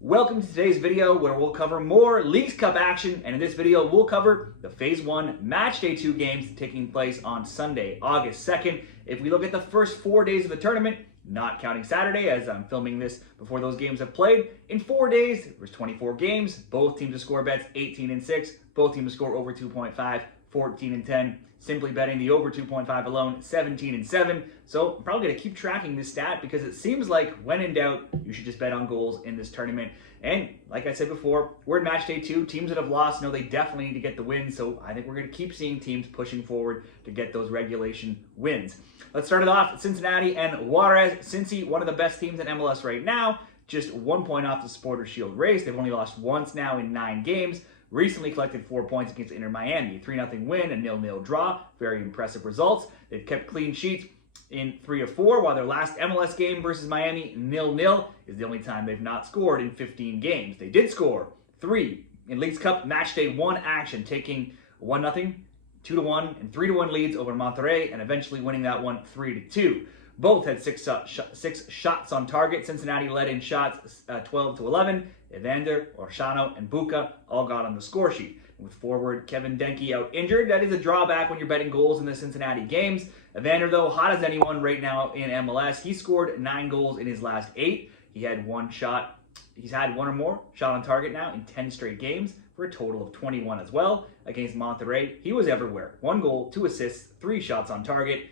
Welcome to today's video where we'll cover more Leagues Cup action, and in this video we'll cover the Phase 1 Matchday 2 games taking place on Sunday, August 2nd. If we look at the first 4 days of the tournament, not counting Saturday as I'm filming this before those games have played, in 4 days there was 24 games, both teams to score bets 18 and 6, both teams to score over 2.5, 14 and 10. Simply betting the over 2.5 alone, 17 and 7. So I'm probably going to keep tracking this stat because it seems like when in doubt, you should just bet on goals in this tournament. And like I said before, we're in match day 2. Teams that have lost know they definitely need to get the win. So I think we're going to keep seeing teams pushing forward to get those regulation wins. Let's start it off. Cincinnati and Juarez. Cincy, one of the best teams in MLS right now. Just 1 point off the Supporters Shield race. They've only lost once now in 9 games. Recently collected 4 points against Inter Miami, a 3-0 win, a 0-0 draw. Very impressive results. They've kept clean sheets in 3 of 4, while their last MLS game versus Miami, 0-0, is the only time they've not scored in 15 games. They did score 3 in Leagues Cup Matchday 1 action, taking 1-0, 2-1, and 3-1 leads over Monterrey, and eventually winning that one 3-2. Both had 6 shots on target. Cincinnati led in shots 12-11. Evander, Orshano, and Buca all got on the score sheet. With forward Kevin Denke out injured, that is a drawback when you're betting goals in the Cincinnati games. Evander, though, hot as anyone right now in MLS. He scored 9 goals in his last 8. He had 1 shot. He's had 1 or more shot on target now in 10 straight games for a total of 21 as well. Against Monterrey, he was everywhere. 1 goal, 2 assists, 3 shots on target.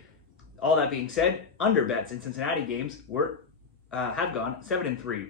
All that being said, under bets in Cincinnati games have gone 7-3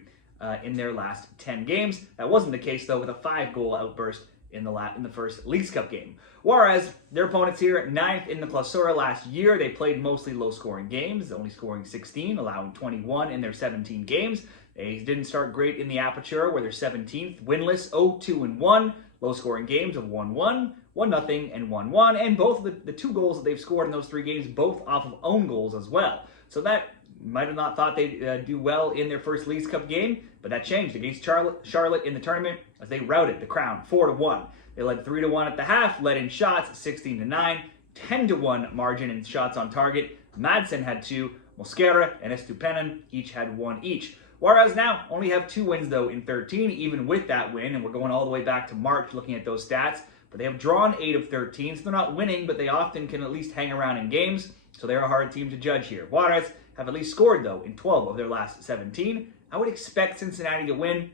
in their last 10 games. That wasn't the case though with a 5-goal outburst in the first Leagues Cup game. Whereas their opponents here, 9th in the Clausura last year, they played mostly low-scoring games, only scoring 16, allowing 21 in their 17 games. They didn't start great in the Apertura, where they're 17th, winless, 0-2-1, low-scoring games of 1-1. 1-0 and 1-1, and both of the 2 goals that they've scored in those 3 games, both off of own goals as well. So that might have not thought they'd do well in their first Leagues Cup game, but that changed against Charlotte in the tournament as they routed the Crown 4-1. They led 3-1 at the half, led in shots 16-9, 10-1 margin in shots on target. Madsen had 2, Mosquera and Estupinan each had 1 each. Whereas now only have 2 wins though in 13, even with that win, and we're going all the way back to March looking at those stats. But they have drawn 8 of 13, so they're not winning, but they often can at least hang around in games, so they're a hard team to judge here. Juarez have at least scored, though, in 12 of their last 17. I would expect Cincinnati to win.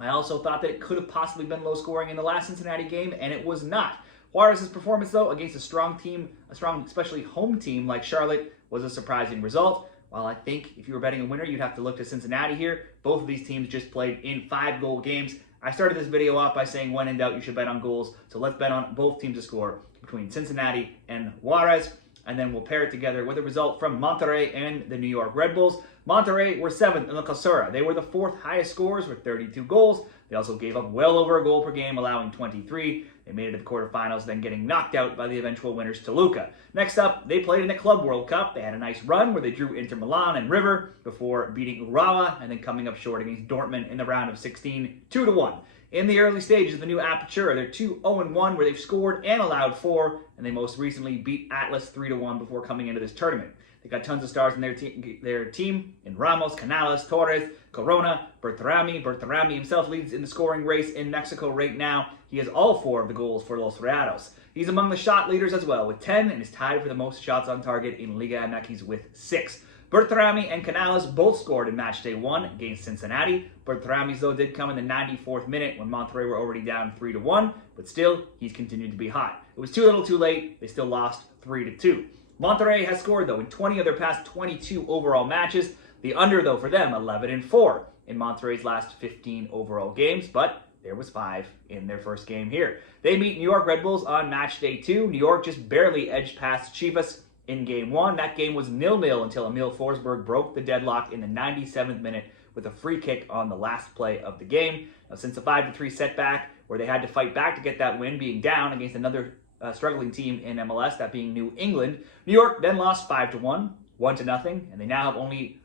I also thought that it could have possibly been low scoring in the last Cincinnati game, and it was not. Juarez's performance, though, against a strong team, especially home team like Charlotte, was a surprising result. While I think if you were betting a winner, you'd have to look to Cincinnati here. Both of these teams just played in 5-goal games. I started this video off by saying when in doubt, you should bet on goals. So let's bet on both teams to score between Cincinnati and Juarez. And then we'll pair it together with a result from Monterrey and the New York Red Bulls. Monterrey were 7th in the Clausura. They were the 4th highest scorers with 32 goals. They also gave up well over a goal per game, allowing 23. They made it to the quarterfinals, then getting knocked out by the eventual winners, Toluca. Next up, they played in the Club World Cup. They had a nice run where they drew Inter Milan and River before beating Urawa and then coming up short against Dortmund in the round of 16, 2-1. In the early stages of the new Apertura, they're 2-0-1 where they've scored and allowed 4, and they most recently beat Atlas 3-1 before coming into this tournament. They got tons of stars in their team in Ramos, Canales, Torres, Corona, Bertarami. Bertarami himself leads in the scoring race in Mexico right now. He has all 4 of the goals for Los Rayados. He's among the shot leaders as well with 10 and is tied for the most shots on target in LigaMX with 6. Bertarami and Canales both scored in Matchday 1 against Cincinnati. Bertarami's, though, did come in the 94th minute when Monterrey were already down 3-1, but still, he's continued to be hot. It was too little too late. They still lost 3-2. Monterrey has scored, though, in 20 of their past 22 overall matches. The under, though, for them, 11-4 in Monterrey's last 15 overall games, but there was 5 in their first game here. They meet New York Red Bulls on Matchday 2. New York just barely edged past Chivas in Game 1. That game was 0-0 until Emil Forsberg broke the deadlock in the 97th minute with a free kick on the last play of the game. Now, since the 5-3 setback, where they had to fight back to get that win, being down against another struggling team in MLS, that being New England, New York then lost 5-1, 1-0, and they now have only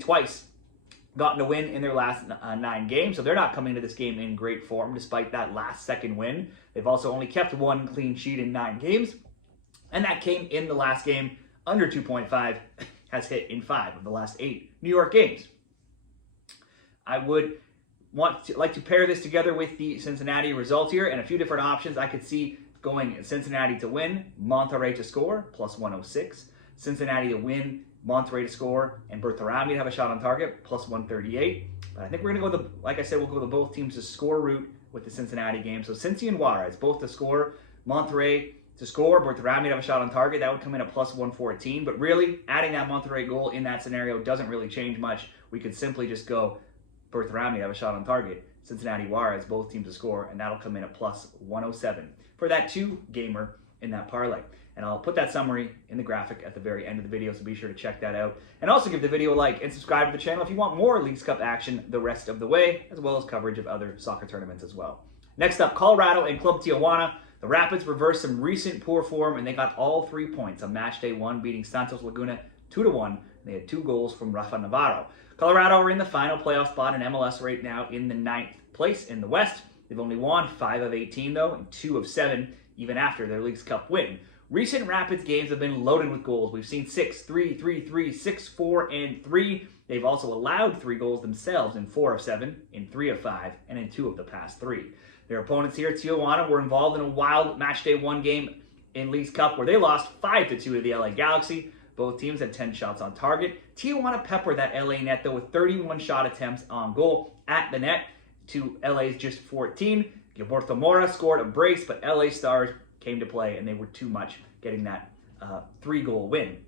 twice gotten a win in their last 9 games, so they're not coming to this game in great form despite that last-second win. They've also only kept 1 clean sheet in 9 games, and that came in the last game. Under 2.5 has hit in 5 of the last 8 New York games. I would like to pair this together with the Cincinnati result here, and a few different options. I could see going Cincinnati to win, Monterrey to score, plus 106. Cincinnati to win, Monterrey to score, and Bertarami to have a shot on target, plus 138. But I think we're going to go like I said, we'll go with both teams to score route with the Cincinnati game. So Cincy and Juarez, both to score, Monterrey to score, Bertarami to have a shot on target. That would come in at plus 114. But really, adding that Monterrey goal in that scenario doesn't really change much. We could simply just go Bertarami to have a shot on target, Cincinnati, Juarez, both teams to score, and that'll come in at plus 107 for that 2-gamer in that parlay. And I'll put that summary in the graphic at the very end of the video, so be sure to check that out. And also give the video a like and subscribe to the channel if you want more Leagues Cup action the rest of the way, as well as coverage of other soccer tournaments as well. Next up, Colorado and Club Tijuana. The Rapids reversed some recent poor form, and they got all 3 points on Matchday 1, beating Santos Laguna 2-1. They had 2 goals from Rafa Navarro. Colorado are in the final playoff spot in MLS right now in the 9th place in the West. They've only won 5 of 18, though, and 2 of 7, even after their Leagues Cup win. Recent Rapids games have been loaded with goals. We've seen 6-3, 3-3, 6-4, and 3. They've also allowed 3 goals themselves in 4 of 7, in 3 of 5, and in 2 of the past 3. Their opponents here, Tijuana, were involved in a wild Matchday 1 game in Leagues Cup where they lost 5-2 to the LA Galaxy. Both teams had 10 shots on target. Tijuana peppered that LA net, though, with 31 shot attempts on goal at the net to LA's just 14. Gilberto Mora scored a brace, but LA Stars came to play, and they were too much, getting that 3-goal win.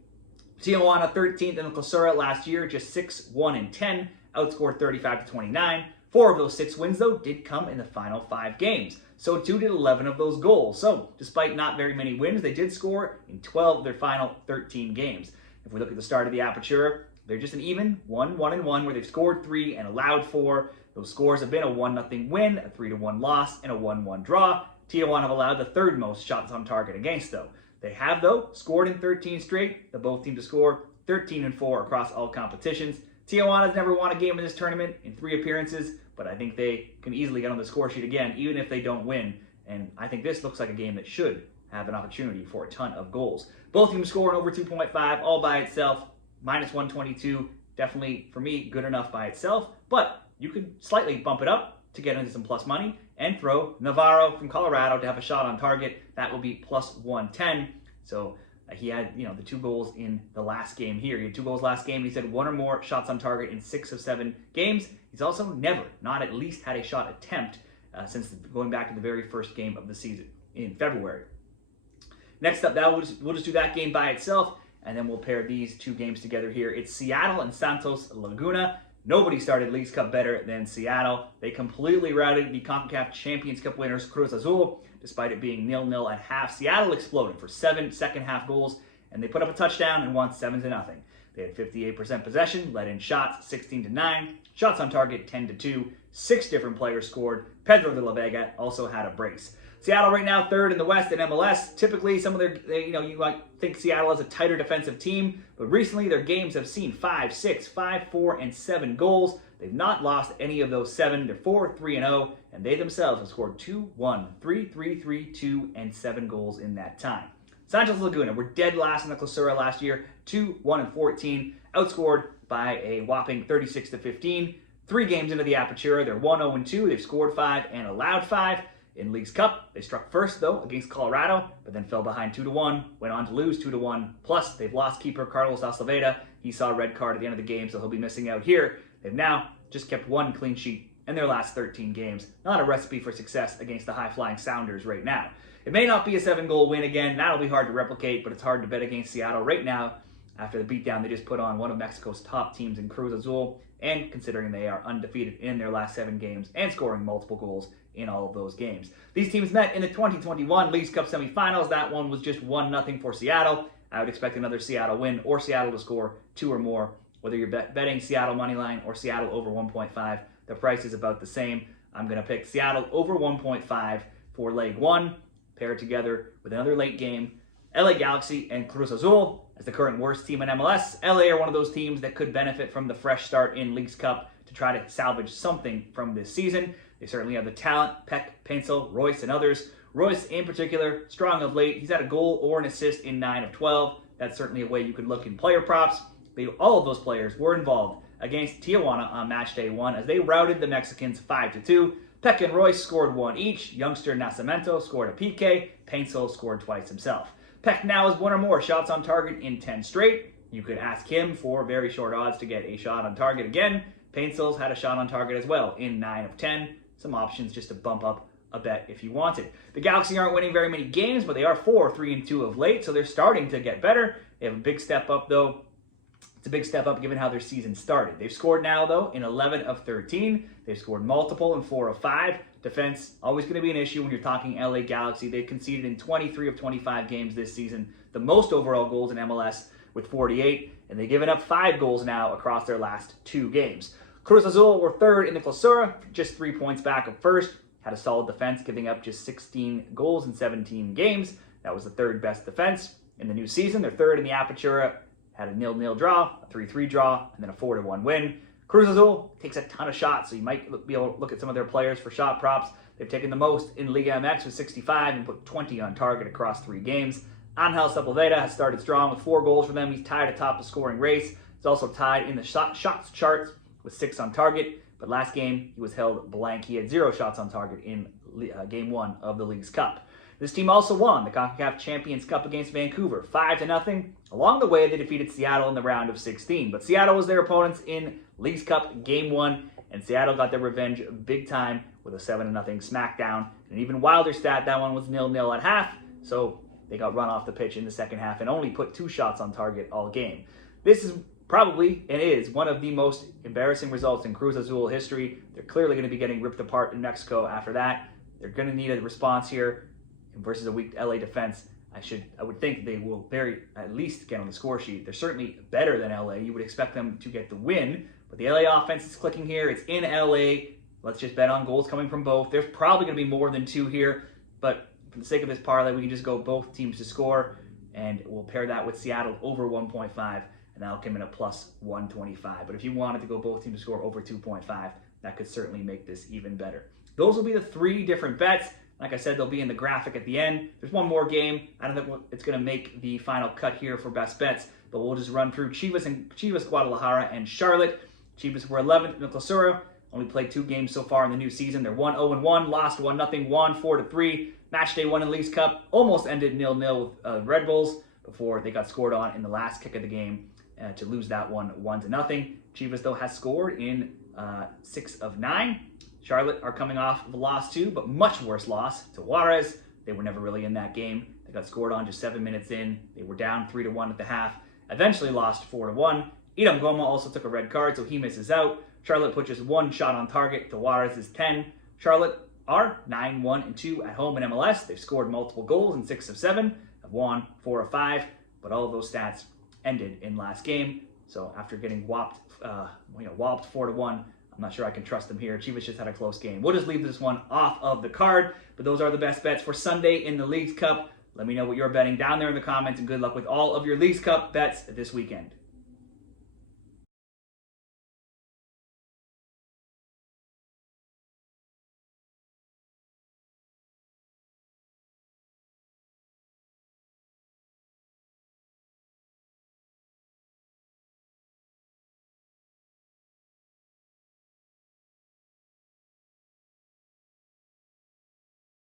Tijuana 13th in the Clausura last year, just 6-1-10, outscored 35-29. 4 of those 6 wins, though, did come in the final 5 games. So too did 11 of those goals. So despite not very many wins, they did score in 12 of their final 13 games. If we look at the start of the Apertura, they're just an even 1-1-1, where they've scored 3 and allowed 4. Those scores have been a 1-0 win, a 3-1 loss, and a 1-1 draw. Tijuana have allowed the 3rd most shots on target against, though. They have, though, scored in 13 straight. The both teams to score 13-4 across all competitions. Tijuana's never won a game in this tournament in 3 appearances, but I think they can easily get on the score sheet again, even if they don't win. And I think this looks like a game that should have an opportunity for a ton of goals. Both teams scoring over 2.5 all by itself, minus 122. Definitely, for me, good enough by itself, but you could slightly bump it up to get into some plus money and throw Navarro from Colorado to have a shot on target. That will be plus 110. So he had, the 2 goals in the last game here. He had 2 goals last game. He said 1 or more shots on target in 6 of 7 games. He's also never, not at least, had a shot attempt since going back to the very first game of the season in February. Next up, we'll just do that game by itself, and then we'll pair these 2 games together here. It's Seattle and Santos Laguna. Nobody started Leagues Cup better than Seattle. They completely routed the CONCACAF Champions Cup winners, Cruz Azul, despite it being 0-0 at half. Seattle exploded for 7 second-half goals, and they put up a touchdown and won 7-0. They had 58% possession, let in shots 16-9, shots on target 10-2. 6 different players scored. Pedro de la Vega also had a brace. Seattle right now 3rd in the West in MLS. Typically, some of you might think Seattle has a tighter defensive team, but recently their games have seen 5, 6, 5, 4, and 7 goals. They've not lost any of those 7. They're 4-3-0, and they themselves have scored 2-1, 3-3-3, 2, and 7 goals in that time. Santos Laguna were dead last in the Clausura last year, 2-1-14, outscored by a whopping 36-15. 3 games into the Apertura, they're 1-0-2. They've scored 5 and allowed 5. In Leagues Cup, they struck first, though, against Colorado, but then fell behind 2-1, went on to lose 2-1. Plus, they've lost keeper Carlos Acevedo. He saw a red card at the end of the game, so he'll be missing out here. They've now just kept 1 clean sheet in their last 13 games. Not a recipe for success against the high-flying Sounders right now. It may not be a 7-goal win again. That'll be hard to replicate, but it's hard to bet against Seattle right now after the beatdown they just put on one of Mexico's top teams in Cruz Azul, and considering they are undefeated in their last 7 games and scoring multiple goals in all of those games. These teams met in the 2021 Leagues Cup semifinals. That one was just 1-0 for Seattle. I would expect another Seattle win or Seattle to score 2 or more. Whether you're betting Seattle moneyline or Seattle over 1.5, the price is about the same. I'm going to pick Seattle over 1.5 for leg 1, pair it together with another late game. LA Galaxy and Cruz Azul as the current worst team in MLS. LA are one of those teams that could benefit from the fresh start in Leagues Cup to try to salvage something from this season. They certainly have the talent, Peck, Pencil, Royce, and others. Royce, in particular, strong of late. He's had a goal or an assist in 9 of 12. That's certainly a way you could look in player props. All of those players were involved against Tijuana on match day 1 as they routed the Mexicans 5-2. Peck and Royce scored 1 each. Youngster Nascimento scored a PK. Paintsel scored twice himself. Peck now has 1 or more shots on target in 10 straight. You could ask him for very short odds to get a shot on target again. Paintsel's had a shot on target as well in 9 of 10. Some options just to bump up a bet if you wanted. The Galaxy aren't winning very many games, but they are 4-3-2 of late, so they're starting to get better. They have a big step up, though. It's a big step up given how their season started. They've scored now, though, in 11 of 13. They've scored multiple in 4 of 5. Defense, always going to be an issue when you're talking LA Galaxy. They've conceded in 23 of 25 games this season, the most overall goals in MLS with 48, and they've given up 5 goals now across their last 2 games. Cruz Azul were 3rd in the Clausura, just 3 points back of 1st. Had a solid defense, giving up just 16 goals in 17 games. That was the 3rd best defense in the new season. They're 3rd in the Apertura, had a 0-0 draw, a 3-3 draw, and then a 4-1 win. Cruz Azul takes a ton of shots, so you might be able to look at some of their players for shot props. They've taken the most in LigaMX with 65 and put 20 on target across 3 games. Angel Sepulveda has started strong with 4 goals for them. He's tied atop the scoring race. He's also tied in the shots charts with 6 on target. But last game, he was held blank. He had 0 shots on target in Game 1 of the League's Cup. This team also won the CONCACAF Champions Cup against Vancouver, 5-0. Along the way, they defeated Seattle in the round of 16. But Seattle was their opponents in League's Cup Game 1, and Seattle got their revenge big time with a 7-0 smackdown. An even wilder stat, that one was 0-0 at half, so they got run off the pitch in the second half and only put 2 shots on target all game. This is probably, and is, one of the most embarrassing results in Cruz Azul history. They're clearly going to be getting ripped apart in Mexico after that. They're going to need a response here versus a weak LA defense. I would think they will at least get on the score sheet. They're certainly better than LA. You would expect them to get the win, but the LA offense is clicking here. It's in LA. Let's just bet on goals coming from both. There's probably going to be more than 2 here, but for the sake of this parlay, we can just go both teams to score, and we'll pair that with Seattle over 1.5, and that'll come in at plus 125. But if you wanted to go both teams to score over 2.5, that could certainly make this even better. Those will be the 3 different bets. Like I said, they'll be in the graphic at the end. There's one more game. I don't think it's going to make the final cut here for best bets, but we'll just run through Chivas, Guadalajara, and Charlotte. Chivas were 11th in the Clausura. Only played 2 games so far in the new season. They're 1-0-1, lost 1-0, won 4-3. Match day 1 in League's Cup almost ended 0-0 with Red Bulls before they got scored on in the last kick of the game to lose that one 1-0. Chivas, though, has scored in 6 of 9. Charlotte are coming off of a loss too, but much worse loss to Juarez. They were never really in that game. They got scored on just 7 minutes in. They were down 3-1 at the half. Eventually lost 4-1. Idam Goma also took a red card, so he misses out. Charlotte put just 1 shot on target to Juarez's 10. Charlotte are 9-1-2 at home in MLS. They've scored multiple goals in 6 of 7, have won 4 of 5, but all of those stats ended in last game. So after getting whopped 4-1, I'm not sure I can trust them here. Chivas just had a close game. We'll just leave this one off of the card, but those are the best bets for Sunday in the League's Cup. Let me know what you're betting down there in the comments, and good luck with all of your League's Cup bets this weekend.